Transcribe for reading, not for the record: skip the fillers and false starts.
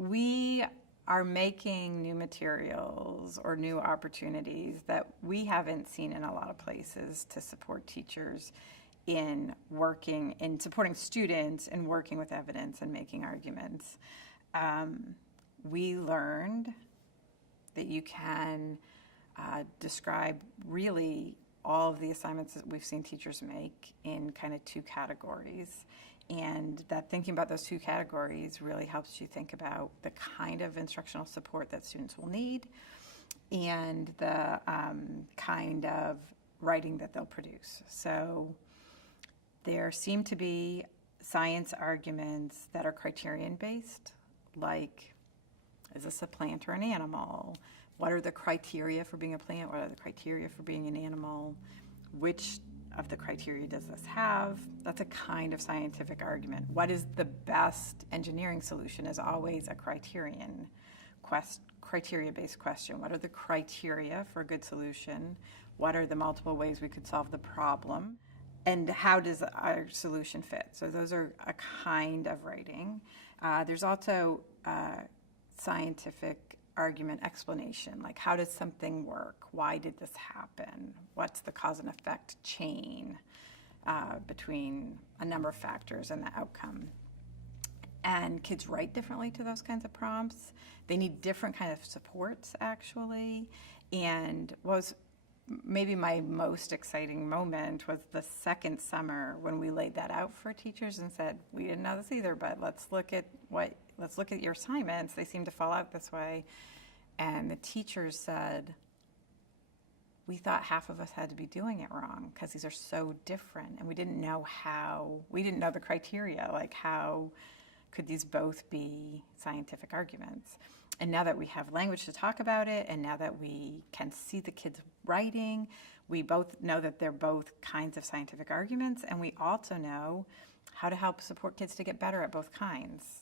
We are making new materials or new opportunities that we haven't seen in a lot of places to support teachers in working, in supporting students in working with evidence and making arguments. We learned that you can describe really all of the assignments that we've seen teachers make in kind of two categories. And that thinking about those two categories really helps you think about the kind of instructional support that students will need and the kind of writing that they'll produce. So there seem to be science arguments that are criterion based, like, is this a plant or an animal? What are the criteria for being a plant? What are the criteria for being an animal? Which of the criteria does this have? That's a kind of scientific argument. What is the best engineering solution is always a criteria-based question. What are the criteria for a good solution? What are the multiple ways we could solve the problem? And how does our solution fit? So those are a kind of writing. There's also scientific argument explanation, like how does something work? Why did this happen? What's the cause and effect chain between a number of factors and the outcome? And kids write differently to those kinds of prompts. They need different kind of supports, actually. And what was maybe my most exciting moment was the second summer when we laid that out for teachers and said, we didn't know this either, but let's look at your assignments. They seem to fall out this way. And the teachers said, we thought half of us had to be doing it wrong because these are so different. And we didn't know the criteria, like how could these both be scientific arguments? And now that we have language to talk about it, and now that we can see the kids writing, we both know that they're both kinds of scientific arguments, and we also know how to help support kids to get better at both kinds.